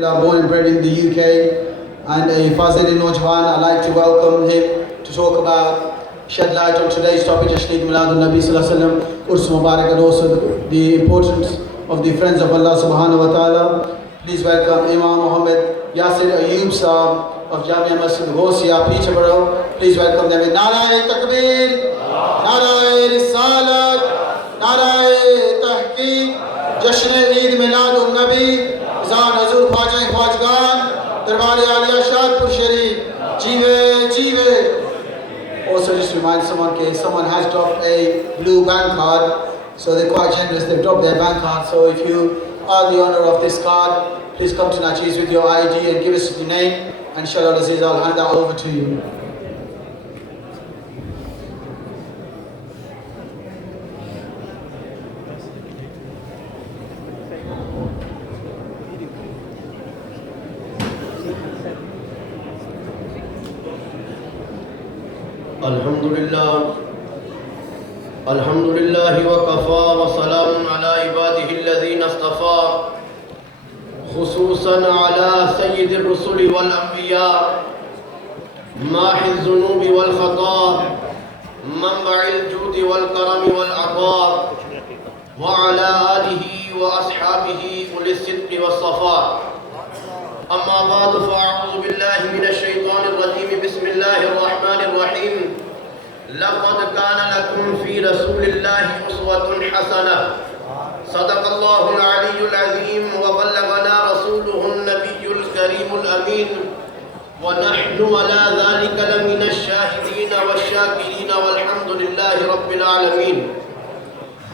Born and bred in the UK and a Fazil in Nojwan. I'd like to welcome him to talk about, shed light on today's topic, Ashleek Miladun Nabi Sallallahu Alaihi Wasallam, Urs Mubarak, and also the importance of the friends of Allah Subhanahu Wa Ta'ala. Please welcome Imam Yasir Ayoub Sahab of Jamia Masjid Ghosia, Peterborough. Please welcome them in Narae Takbir, Narae Risalat, Narae Tahqiq, Jashn Eid Miladun Nabi, Zan Hazur Khwaja Khwajgan, Darbari Aliya Shadpur Sharif, Jive. Also just remind someone that someone has dropped a blue bank card, so they're quite generous, they've dropped their bank card. So if you are the owner of this card, please come to Nachiz with your ID and give us your name, and inshallah Aziz, I'll hand that over to you. Alhamdulillah wa kafa wa salamun ala ibadihi alladhina istafa khususan ala sayyidi rusuli wal anbiya mahi dhunubi wal khata manba'il judi wal karami wal ata wa ala alihi wa ashabihi ulis sidqi was safa. Amma ba'du, fa'a'udhu billahi minash shaitanir rajim. Bismillahir rahmanir rahim. لقد كان لكم في رسول الله أسوة حسنة صدق الله العلي العظيم وبلغنا رسوله النبي الكريم الأمين ونحن على ذلك لمن الشاهدين والشاكرين والحمد لله رب العالمين.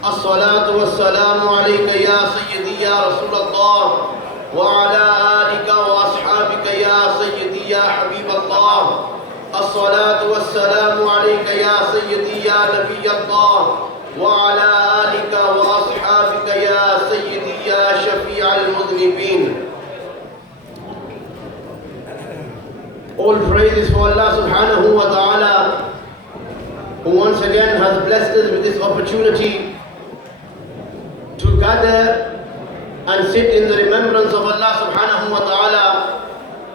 الصلاة والسلام عليك يا سيدي يا رسول الله وعلى آلك وأصحابك يا سيدي يا حبيب الله. الصلاة والسلام عليك يا سيدي يا نبي الله وعلى آلك وأصحابك يا سيدي يا شفيع المذنبين. All praise is for Allah subhanahu wa ta'ala, who once again has blessed us with this opportunity to gather and sit in the remembrance of Allah subhanahu wa ta'ala,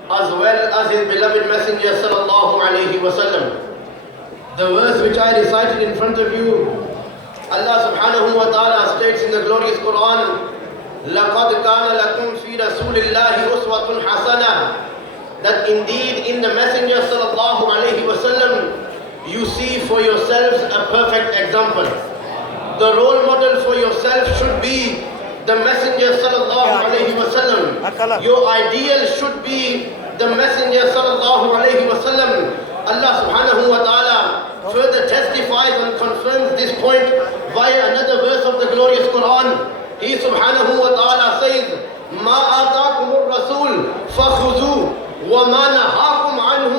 as well as his beloved messenger sallallahu alayhi wa sallam. The verse which I recited in front of you, Allah subhanahu wa ta'ala states in the glorious Quran, لَقَدْ كَانَ لَكُمْ فِي رَسُولِ اللَّهِ أُسْوَةٌ حَسَنَةٌ, that indeed in the messenger sallallahu alayhi wa sallam you see for yourselves a perfect example. The role model for yourself should be the messenger sallallahu alayhi wa sallam. Your ideal should be the messenger sallallahu alayhi wa sallam. Allah subhanahu wa ta'ala further testifies and confirms this point via another verse of the glorious Quran. He subhanahu wa ta'ala says, مَا آتَاكُمُ الرَّسُولُ فَخُذُوهُ وَمَا نَهَاكُمْ عَنْهُ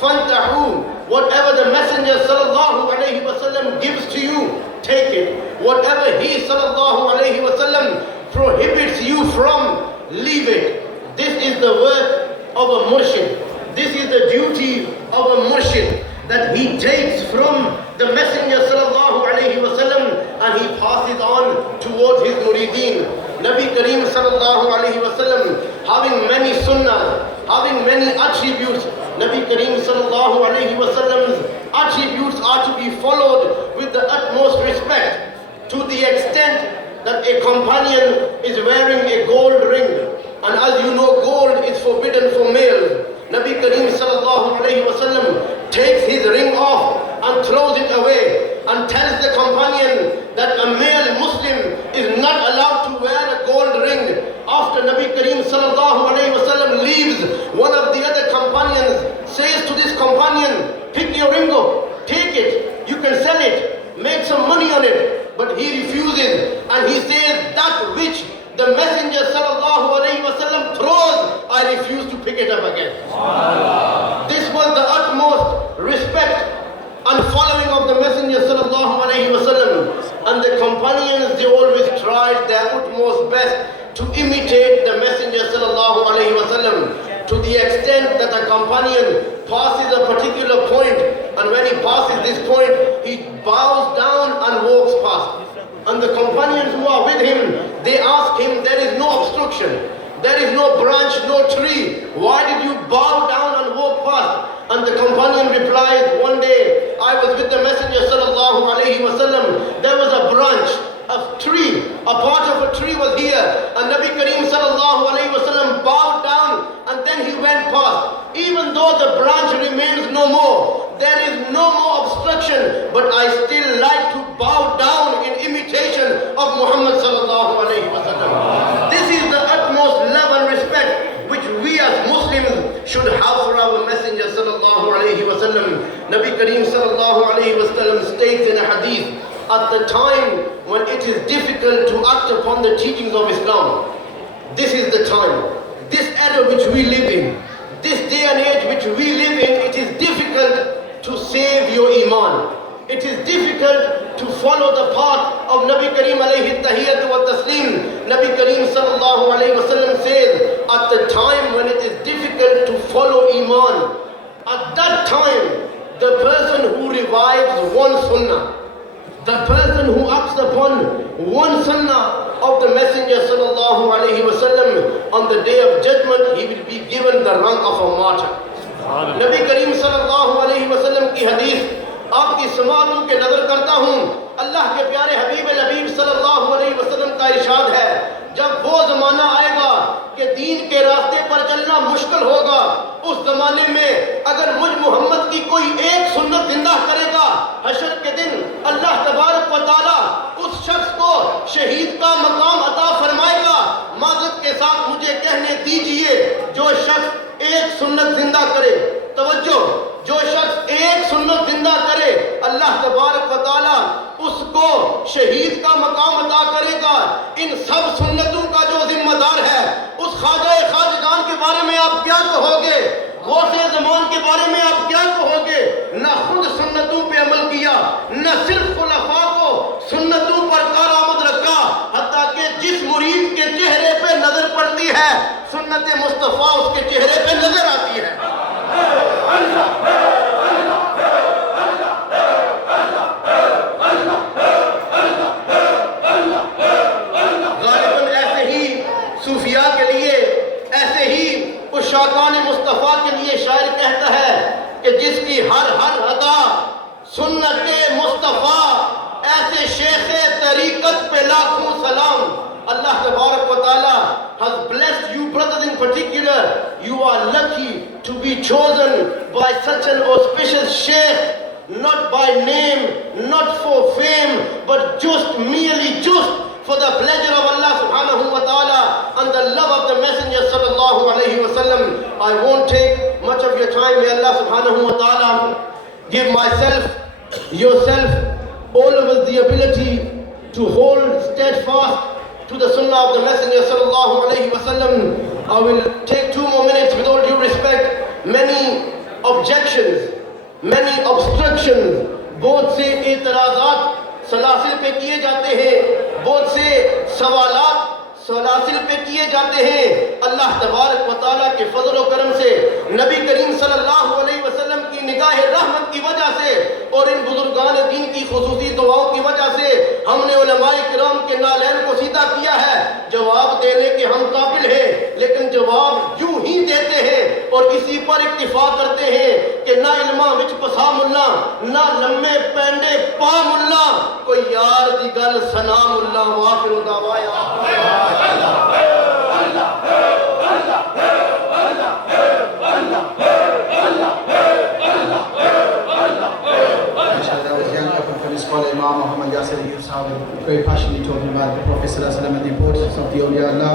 فَانْتَهُوا. Whatever the messenger sallallahu alayhi wa sallam gives to you, take it. Whatever he sallallahu alayhi wa sallam prohibits you from, leave it. This is the work of a murshid. This is the duty of a murshid, that he takes from the messenger sallallahu alayhi wa sallam and he passes on towards his murideen. Nabi Kareem sallallahu alayhi wa sallam, having many sunnahs, having many attributes, Nabi Kareem sallallahu alayhi wa sallam's attributes are to be followed with the utmost respect, to the extent that a companion is wearing a gold ring. And as you know, gold is forbidden for males. Nabi Kareem sallallahu alayhi wa sallam takes his ring off and throws it away and tells the companion that a male Muslim is not allowed to wear a gold ring. After Nabi Kareem sallallahu alayhi wa sallam leaves, one of the other companions says to this companion, pick your ring up, take it, you can sell it, make some money on it. But he refuses and he says, that which the messenger sallallahu alayhi wa sallam throws, I refuse to pick it up again. This was the utmost respect and following of the messenger sallallahu alayhi wa sallam. And the companions, they always tried their utmost best to imitate the messenger sallallahu alayhi wa sallam, to the extent that a companion passes a particular point, and when he passes this point, he bows down and walks past. And the companions who are with him, they ask him, there is no obstruction. There is no branch, no tree. Why did you bow down and walk past? And the companion replied, one day I was with the Messenger sallallahu alaihi wasallam. There was a branch, a tree, a part of a tree was here. And Nabi Kareem sallallahu alaihi wasallam bowed down and then he went past. Even though the branch remains no more, there is no more obstruction, but I still like to bow down in imitation of Muhammad sallallahu alaihi wasallam. This is the utmost love and respect which we as Muslims should have for our Messenger sallallahu alaihi wasallam. Nabi Kareem sallallahu alaihi wasallam states in a hadith, at the time when it is difficult to act upon the teachings of Islam, this is the time, this era which we live in, this day and age which we live in, it is difficult to save your iman. It is difficult to follow the path of Nabi Kareem alayhi tahiyyat wa taslim. Nabi Kareem sallallahu alayhi wa sallam says, at the time when it is difficult to follow iman, at that time, the person who revives one sunnah, the person who acts upon one sunnah of the Messenger sallallahu alayhi wa sallam, on the day of judgment, he will be given the rank of a martyr. Nabi Kareem sallallahu alayhi wa sallam की हदीस आपकी समातों के नजर करता हूँ, अल्लाह के प्यारे हबीब नबीब सल्लल्लाहु अलैहि वसल्लम का इरशाद है, जब वो ज़माना आएगा कि दीन के रास्ते पर चलना मुश्किल होगा, उस ज़माने में अगर मुझ मोहम्मद की कोई एक सुन्नत जिंदा करेगा, हशर के दिन अल्लाह तबारक व तआला उस शख्स को शहीद का मकाम अता फरमाएगा। माज़रत के साथ मुझे कहने दीजिए, जो शख्स एक सुन्नत जिंदा करे, तवज्जो, जो शख्स एक सुन्नत जिंदा करे, अल्लाह तबारक व तआला उसको शहीद का मकाम अता करेगा। इन सब सुन्नतों का जो जिम्मेदार है, उस ख्वाजा खाजगान के बारे में आप क्या कहोगे? गौसे ज़मान के बारे में आप क्या कहोगे? न खुद सुन्नतों पे अमल किया, न सिर्फ खुलफा को सुन्नतों पर कारआमद रखा, हत्ता कि जिस मुरीद के चेहरे पे नजर पड़ती है, सुन्नत मुस्तफ़ा उसके चेहरे पे नजर आती है। गालिबन ऐसे ही सूफिया के लिए, ऐसे ही उस शाकान मुस्तफ़ा के लिए शायर कहता है कि जिसकी हर हर अदा सुन्नत मुस्तफ़ा, ऐसे शेख तरीक़त पे लाखों सलाम। Allah Tabarak wa Ta'ala has blessed you brothers in particular. You are lucky to be chosen by such an auspicious sheikh, not by name, not for fame, but just merely just for the pleasure of Allah subhanahu wa ta'ala and the love of the Messenger sallallahu alayhi wa sallam. I won't take much of your time. May Allah subhanahu wa ta'ala give myself, yourself, all of us the ability to hold steadfast to the sunnah of the Messenger sallallahu alayhi wa sallam. I will take 2 more minutes with all due respect. Many objections, many obstructions, बहुत से एतराज़ात सलासिल पे किए जाते हैं, बहुत से सवालात सलासिल पे किए जाते हैं। अल्लाह तबारक व तआला के फजल व करम से, नबी करीम सल्लल्लाहु अलैहि वसल्लम की निगाह रहमत की वजह से और इन बुजुर्गान दीन की खुसूसी दुआओं की वजह से हमने उलमाए किराम के नालैन को सीधा किया है। जवाब देने के हम काबिल हैं, लेकिन जवाब यूं ही देते हैं और इसी पर इक्तिफा करते हैं कि ना इल्मा विच पसा मुल्ला, ना लम्मे पैंडे पा मुल्ला, कोई यार दी गल सना मुल्ला। वाखिर दावाया Imam Yasir Ayoub, very passionately talking about the Prophet ﷺ and the importance of the awliya Allah.